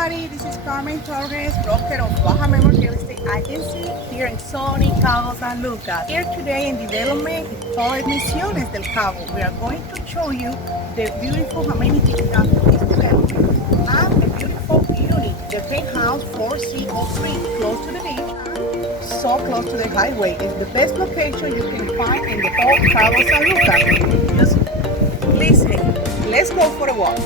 everybody, this is Carmen Torres, broker of Bajamemories Real Estate Agency here in sunny Cabo San Lucas. Here today in development is called Misiones Del Cabo. We are going to show you the beautiful amenities we have in this development and the beautiful unit, the penthouse 4C03, close to the beach, so close to the highway. It's the best location you can find in the whole Cabo San Lucas. Just listen, let's go for a walk.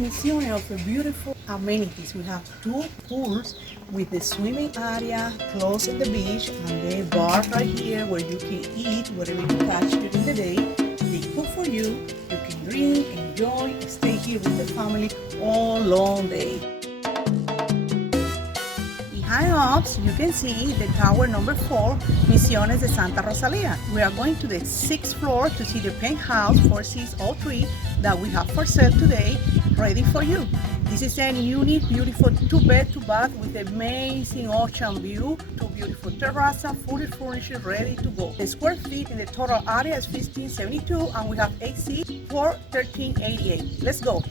Misiones offer beautiful amenities. We have 2 pools with the swimming area close at the beach and the bar right here where you can eat whatever you catch during the day. They cook for you. You can drink, enjoy, stay here with the family all long day. Behind us, you can see the tower number 4, Misiones de Santa Rosalia. We are going to the 6th floor to see the penthouse 4603 that we have for sale today, ready for you. This is a unique, beautiful 2-bed, 2-bath with amazing ocean view, 2 beautiful terraces, fully furnished, ready to go. The square feet in the total area is 1572 and we have AC for 1388. Let's go.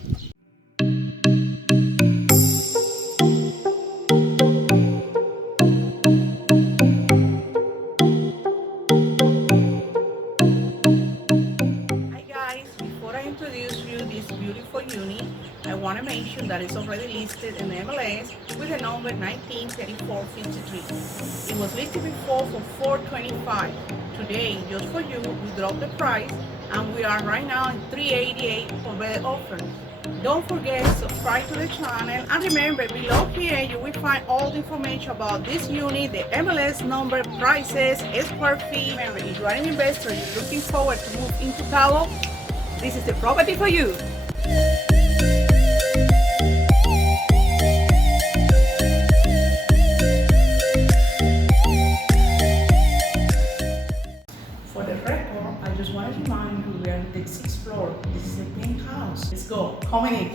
Beautiful unit. I want to mention that it's already listed in MLS with the number 193453. It was listed before for $425. Today, just for you, we dropped the price and we are right now in $388 for the offer. Don't forget to subscribe to the channel and remember below here you will find all the information about this unit, the MLS number, prices, square feet. Remember, if you are an investor, you're looking forward to move into Cabo, this is the property for you. For the record, I just want to remind you we are in the 6th floor. This is a penthouse. Let's go. Coming in.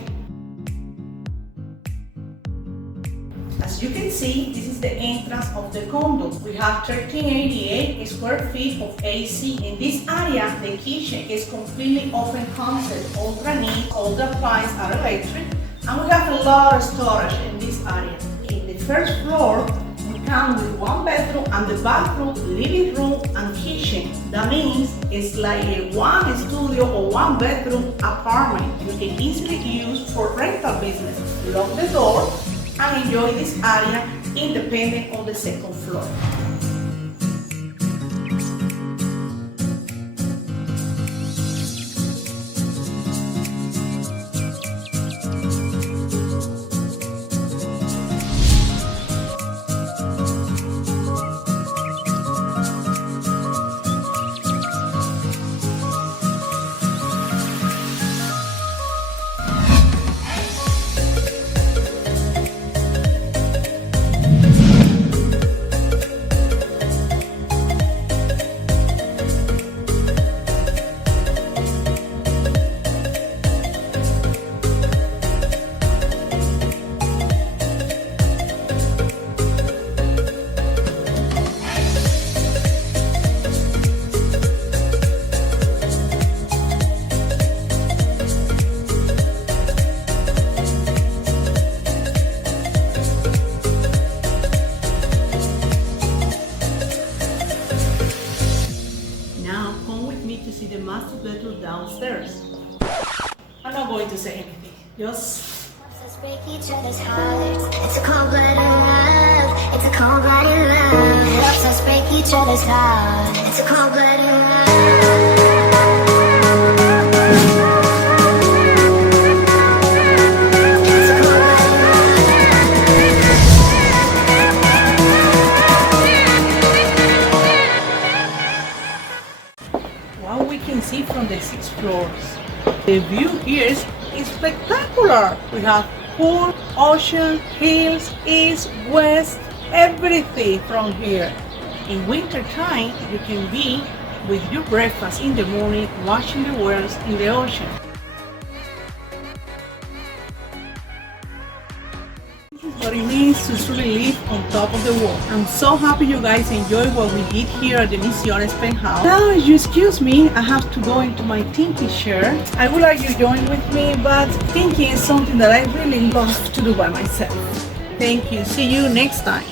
As you can see, this is the entrance of the condo. We have 1388 square feet of AC. In this area, the kitchen is completely open concept, all granite, all the appliances are electric, and we have a lot of storage in this area. In the first floor, we come with 1 bedroom and the bathroom, living room, and kitchen. That means it's like a 1 studio or 1 bedroom apartment you can easily use for rental business. Lock the door and enjoy this area independent on the 2nd floor. To see the master bedroom downstairs. I'm not going to say anything, just let's break each other's hearts. It's a cold-blooded love. It's a cold-blooded love. Let's break each other's hearts. It's a cold-blooded love. The view here is spectacular. We have pool, ocean, hills, east, west, everything from here. In winter time, you can be with your breakfast in the morning, watching the whales in the ocean. This is what it means to truly live on top of the world. I'm so happy you guys enjoyed what we did here at the Misiones penthouse. Now, if you excuse me, I have to go into my thinking chair. I would like you to join with me, but thinking is something that I really love to do by myself. Thank you. See you next time.